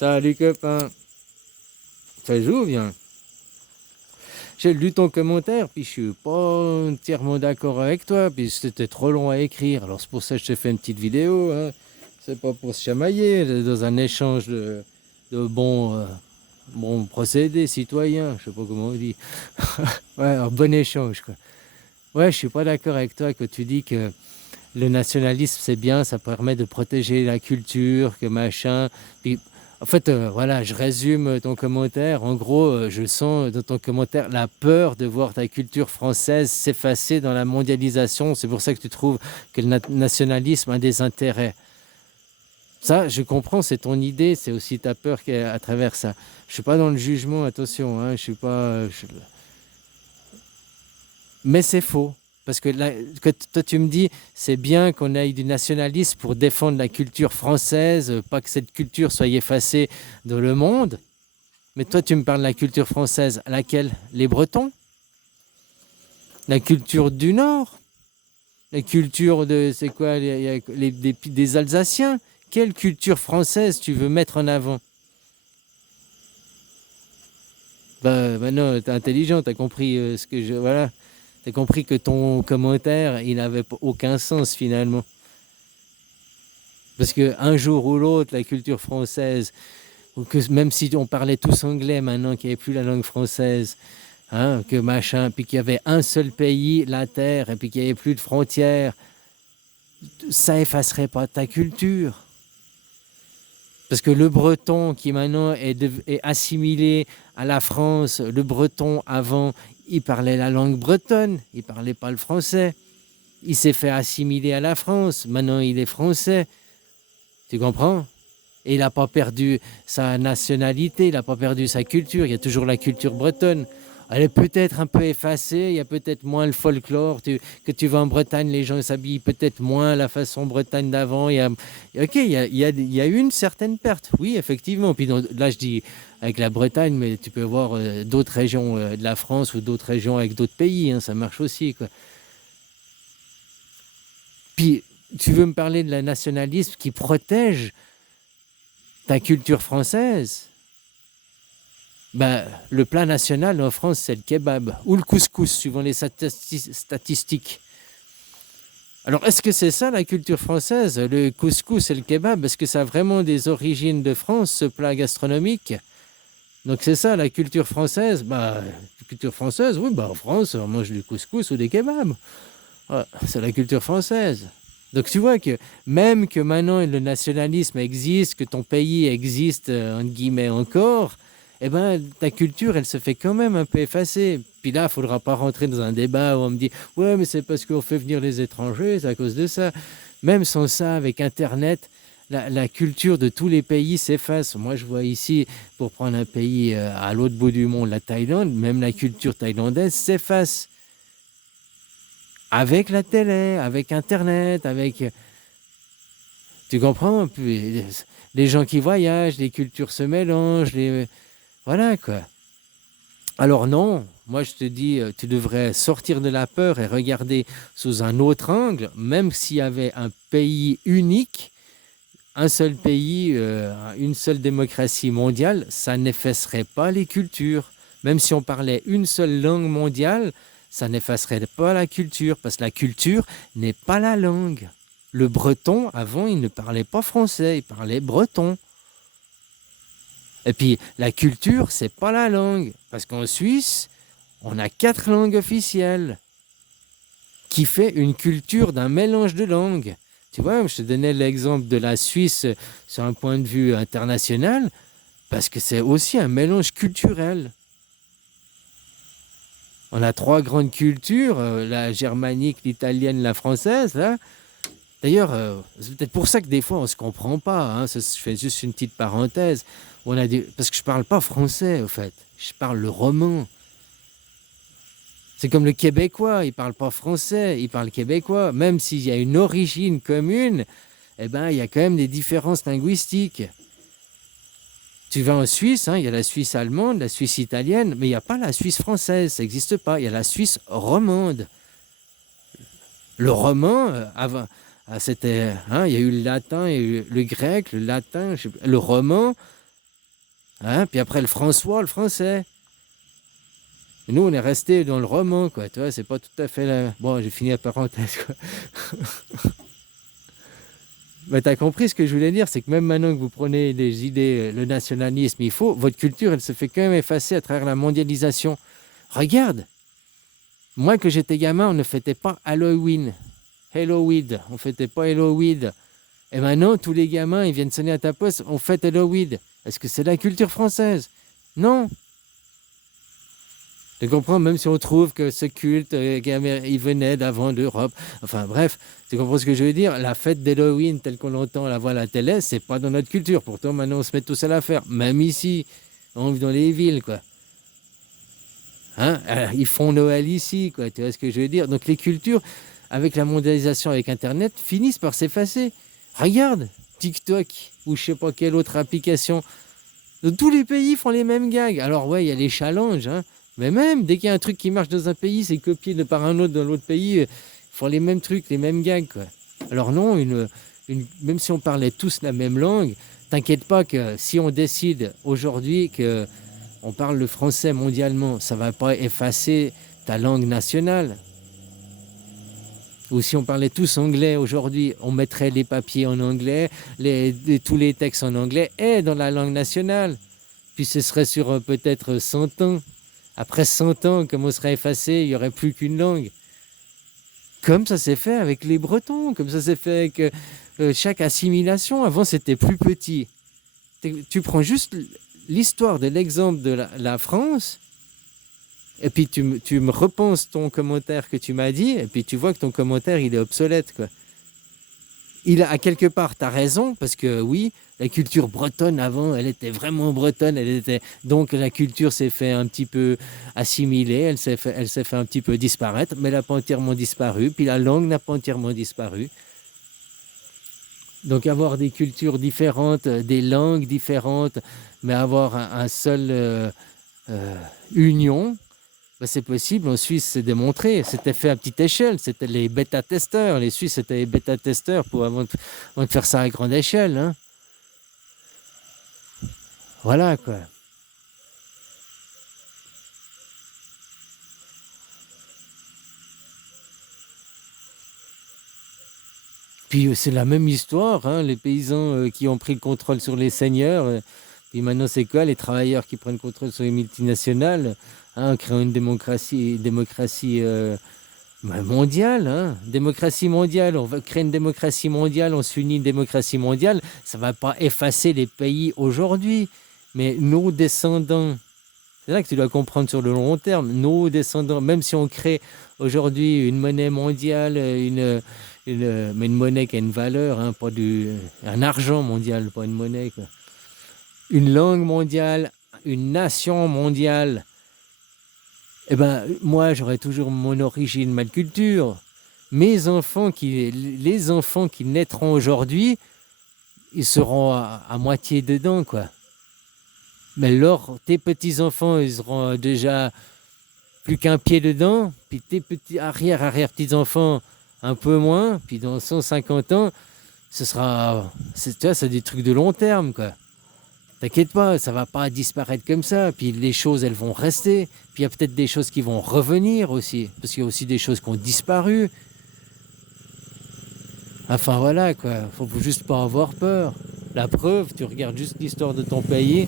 Salut copain, ça joue bien. J'ai lu ton commentaire, puis je suis pas entièrement d'accord avec toi, puis c'était trop long à écrire. Alors c'est pour ça que je t'ai fait une petite vidéo, hein. C'est pas pour se chamailler, c'est dans un échange de bons procédés citoyens, je sais pas comment on dit. Ouais, un bon échange, quoi. Ouais, je suis pas d'accord avec toi quand tu dis que le nationalisme c'est bien, ça permet de protéger la culture, que machin. Puis, en fait, voilà, je résume ton commentaire. En gros, je sens dans ton commentaire la peur de voir ta culture française s'effacer dans la mondialisation. C'est pour ça que tu trouves que le nationalisme a des intérêts. Ça, je comprends, c'est ton idée, c'est aussi ta peur qui est à travers ça. Je suis pas dans le jugement, attention, hein, je suis pas. Mais c'est faux. Parce que, là, que toi, tu me dis, c'est bien qu'on aille du nationalisme pour défendre la culture française, pas que cette culture soit effacée dans le monde. Mais toi, tu me parles de la culture française, laquelle? Les Bretons? La culture du Nord? La culture de, c'est quoi, des Alsaciens? Quelle culture française tu veux mettre en avant? Bah non, t'es intelligent, t'as compris ce que je... Voilà. T'as compris que ton commentaire, il n'avait aucun sens finalement. Parce qu'un jour ou l'autre, la culture française, ou que même si on parlait tous anglais maintenant qu'il n'y avait plus la langue française, hein, que machin, puis qu'il y avait un seul pays, la terre, et puis qu'il n'y avait plus de frontières, ça effacerait pas ta culture. Parce que le breton qui maintenant est assimilé à la France, le breton avant, il parlait la langue bretonne, il parlait pas le français. Il s'est fait assimiler à la France, maintenant il est français. Tu comprends? Et il n'a pas perdu sa nationalité, il n'a pas perdu sa culture, il y a toujours la culture bretonne. Elle est peut-être un peu effacée, il y a peut-être moins le folklore. Que tu vas en Bretagne, les gens s'habillent peut-être moins la façon Bretagne d'avant. Ok, il y a eu une certaine perte, oui, effectivement. Puis là, je dis avec la Bretagne, mais tu peux voir d'autres régions de la France ou d'autres régions avec d'autres pays, hein, ça marche aussi, quoi. Puis, tu veux me parler de la nationalisme qui protège ta culture française? Ben, le plat national en France, c'est le kebab ou le couscous, suivant les statistiques. Alors, est-ce que c'est ça la culture française, le couscous et le kebab? Est-ce que ça a vraiment des origines de France, ce plat gastronomique? Donc, c'est ça la culture française? Bah, la culture française, oui, bah, en France, on mange du couscous ou des kebabs. Ouais, c'est la culture française. Donc tu vois que même que maintenant le nationalisme existe, que ton pays existe, entre guillemets encore, eh ben, ta culture, elle se fait quand même un peu effacer. Puis là, il ne faudra pas rentrer dans un débat où on me dit ouais, mais c'est parce qu'on fait venir les étrangers, c'est à cause de ça. Même sans ça, avec Internet, la culture de tous les pays s'efface. Moi, je vois ici, pour prendre un pays à l'autre bout du monde, la Thaïlande, même la culture thaïlandaise s'efface avec la télé, avec Internet, avec... Tu comprends? Puis, les gens qui voyagent, les cultures se mélangent, voilà quoi. Alors non, moi je te dis, tu devrais sortir de la peur et regarder sous un autre angle, même s'il y avait un pays unique, un seul pays, une seule démocratie mondiale, ça n'effacerait pas les cultures. Même si on parlait une seule langue mondiale, ça n'effacerait pas la culture, parce que la culture n'est pas la langue. Le breton, avant, il ne parlait pas français, il parlait breton. Et puis, la culture, c'est pas la langue, parce qu'en Suisse, on a 4 langues officielles, qui fait une culture d'un mélange de langues. Tu vois, je te donnais l'exemple de la Suisse sur un point de vue international, parce que c'est aussi un mélange culturel. On a 3 grandes cultures, la germanique, l'italienne, la française. Là. D'ailleurs, c'est peut-être pour ça que des fois on ne se comprend pas. Hein. Je fais juste une petite parenthèse. Parce que je ne parle pas français, au fait. Je parle le roman. C'est comme le québécois, il ne parle pas français, il parle québécois. Même s'il y a une origine commune, eh ben, il y a quand même des différences linguistiques. Tu vas en Suisse, hein, il y a la Suisse allemande, la Suisse italienne, mais il n'y a pas la Suisse française, ça n'existe pas. Il y a la Suisse romande. Le roman, avant, c'était, hein, il y a eu le latin, il y a eu le grec, le latin, le roman, Hein? Puis après le François, le français. Et nous, on est resté dans le roman, quoi. Tu vois, c'est pas tout à fait la... Bon, j'ai fini la parenthèse, quoi. Mais t'as compris ce que je voulais dire, c'est que même maintenant que vous prenez les idées, le nationalisme, il faut, votre culture, elle se fait quand même effacer à travers la mondialisation. Regarde, moi que j'étais gamin, on ne fêtait pas Halloween. Halloween, on fêtait pas Halloween. Et maintenant, tous les gamins, ils viennent sonner à ta poste, on fête Halloween. Est-ce que c'est la culture française? Non. Tu comprends, même si on trouve que ce culte, il venait d'avant d'Europe. Enfin bref, tu comprends ce que je veux dire? La fête d'Halloween telle qu'on l'entend, la voit à la télé, c'est pas dans notre culture. Pourtant, maintenant, on se met tous à la faire. Même ici, on vit dans les villes, quoi. Hein? Ils font Noël ici, quoi. Tu vois ce que je veux dire? Donc les cultures, avec la mondialisation, avec Internet, finissent par s'effacer. Regarde, TikTok ou je sais pas quelle autre application. Donc, tous les pays font les mêmes gags. Alors ouais, il y a les challenges, hein. Mais même, dès qu'il y a un truc qui marche dans un pays, c'est copié de par un autre dans l'autre pays. Ils font les mêmes trucs, les mêmes gags, quoi. Alors non, même si on parlait tous la même langue, t'inquiète pas que si on décide aujourd'hui que on parle le français mondialement, ça va pas effacer ta langue nationale. Ou si on parlait tous anglais aujourd'hui, on mettrait les papiers en anglais, tous les textes en anglais et dans la langue nationale. Puis ce serait sur peut-être 100 ans. Après 100 ans, comme on serait effacé, il n'y aurait plus qu'une langue. Comme ça s'est fait avec les Bretons, comme ça s'est fait avec chaque assimilation. Avant, c'était plus petit. Tu prends juste l'histoire de l'exemple de la France, et puis tu me repenses ton commentaire que tu m'as dit, et puis tu vois que ton commentaire, il est obsolète, quoi. À quelque part, tu as raison, parce que oui, la culture bretonne avant, elle était vraiment bretonne, donc la culture s'est fait un petit peu assimiler, elle s'est fait un petit peu disparaître, mais elle n'a pas entièrement disparu, puis la langue n'a pas entièrement disparu. Donc avoir des cultures différentes, des langues différentes, mais avoir un seul union, ben c'est possible. En Suisse, c'est démontré. C'était fait à petite échelle. C'était les bêta-testeurs. Les Suisses étaient les bêta-testeurs avant de faire ça à grande échelle. Hein. Voilà, quoi. Puis c'est la même histoire. Hein. Les paysans qui ont pris le contrôle sur les seigneurs. Puis maintenant, c'est quoi? Les travailleurs qui prennent le contrôle sur les multinationales, hein, en créant une démocratie mondiale, hein. Démocratie mondiale, on va créer une démocratie mondiale, on s'unit une démocratie mondiale, ça ne va pas effacer les pays aujourd'hui, mais nos descendants, c'est là que tu dois comprendre sur le long terme, nos descendants, même si on crée aujourd'hui une monnaie mondiale, mais une monnaie qui a une valeur, hein, pas un argent mondial, pas une monnaie, quoi. Une langue mondiale, une nation mondiale, eh ben, moi, j'aurai toujours mon origine, ma culture. Les enfants qui naîtront aujourd'hui, ils seront à moitié dedans, quoi. Mais tes petits-enfants, ils seront déjà plus qu'un pied dedans, puis tes petits arrière-petits-enfants, un peu moins, puis dans 150 ans, tu vois, c'est des trucs de long terme, quoi. T'inquiète pas, ça va pas disparaître comme ça. Puis les choses, elles vont rester. Puis il y a peut-être des choses qui vont revenir aussi. Parce qu'il y a aussi des choses qui ont disparu. Enfin voilà, quoi. Faut juste pas avoir peur. La preuve, tu regardes juste l'histoire de ton pays.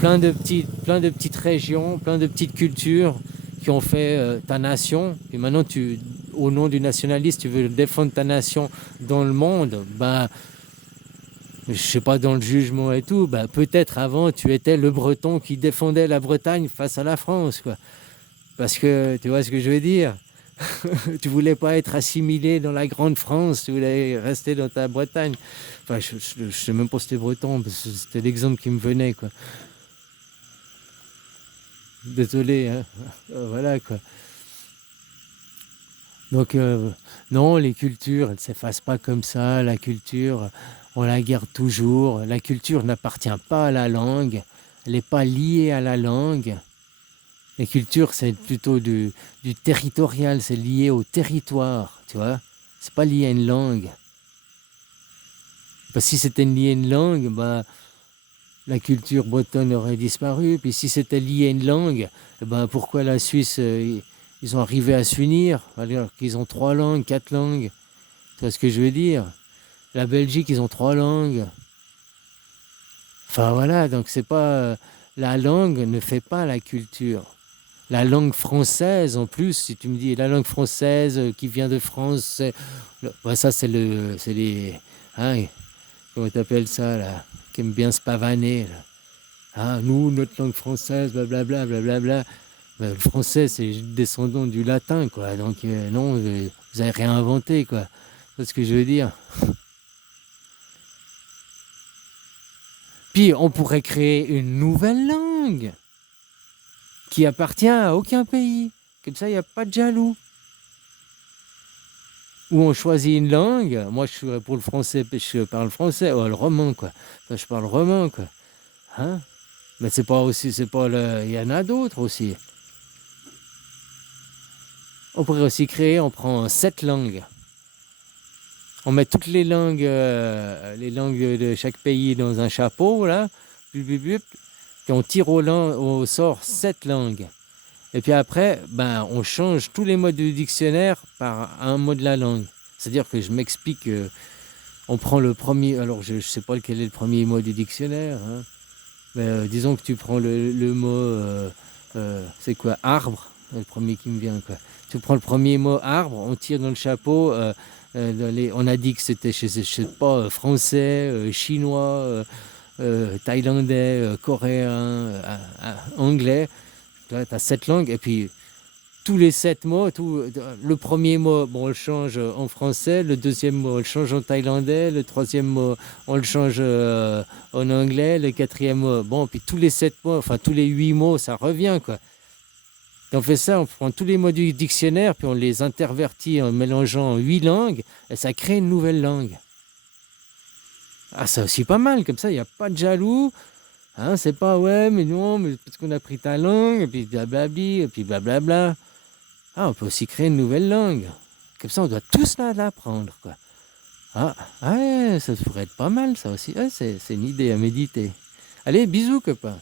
Plein de petites régions, plein de petites cultures qui ont fait ta nation. Et maintenant, au nom du nationalisme, tu veux défendre ta nation dans le monde. Ben, je sais pas, dans le jugement et tout, bah, peut-être avant tu étais le Breton qui défendait la Bretagne face à la France, quoi. Parce que tu vois ce que je veux dire. Tu voulais pas être assimilé dans la grande France, tu voulais rester dans ta Bretagne. Enfin, je sais même pas si c'était breton, parce que c'était l'exemple qui me venait, quoi. Désolé, hein. Voilà, quoi. Donc, non, les cultures, elles ne s'effacent pas comme ça. La culture, on la garde toujours. La culture n'appartient pas à la langue. Elle n'est pas liée à la langue. La culture, c'est plutôt du territorial. C'est lié au territoire, tu vois. C'est pas lié à une langue. Parce que si c'était lié à une langue, bah, la culture bretonne aurait disparu. Puis si c'était lié à une langue, eh ben pourquoi la Suisse, ils ont arrivé à s'unir alors qu'ils ont 3 langues, 4 langues. Tu vois ce que je veux dire? La Belgique, ils ont 3 langues. Enfin voilà, donc c'est pas la langue ne fait pas la culture. La langue française, en plus, si tu me dis la langue française qui vient de France, ouais, ça c'est les, hein, comment t'appelles ça là, qui aiment bien se pavaner là. Ah, nous, notre langue française, blablabla, blablabla. Ben, le français, c'est descendant du latin, quoi. Donc non, vous avez rien inventé, quoi. C'est ce que je veux dire. Puis on pourrait créer une nouvelle langue qui appartient à aucun pays. Comme ça, il n'y a pas de jaloux. Ou on choisit une langue. Moi, je suis pour le français, je parle français. Oh, le roman, quoi. Enfin, je parle roman, quoi. Hein? Mais c'est pas aussi, c'est pas le. Il y en a d'autres aussi. On pourrait aussi créer, on prend 7 langues. On met toutes les langues de chaque pays dans un chapeau, là. Puis on tire au sort 7 langues. Et puis après, ben, on change tous les mots du dictionnaire par un mot de la langue. C'est-à-dire que je m'explique, on prend le premier, alors je ne sais pas lequel est le premier mot du dictionnaire, hein, mais disons que tu prends le mot, c'est quoi, arbre, le premier qui me vient, quoi. Tu prends le premier mot arbre, on tire dans le chapeau, on a dit que c'était, je sais pas, français, chinois, thaïlandais, coréen, anglais. Tu as 7 langues, et puis tous les 7 mots, le premier mot, bon, on le change en français, le deuxième mot, on le change en thaïlandais, le troisième mot, on le change en anglais, le quatrième mot, bon, puis tous les 7 mots, enfin tous les 8 mots, ça revient, quoi. Et on fait ça, on prend tous les mots du dictionnaire, puis on les intervertit en mélangeant 8 langues, et ça crée une nouvelle langue. Ah, c'est aussi pas mal, comme ça, il n'y a pas de jaloux. Hein, c'est pas ouais, mais non, mais parce qu'on a pris ta langue, et puis blablabli, et puis blablabla. Ah, on peut aussi créer une nouvelle langue. Comme ça, on doit tous l'apprendre, quoi. Ah, ouais, ça pourrait être pas mal, ça aussi. Ah, c'est une idée à méditer. Allez, bisous, copain.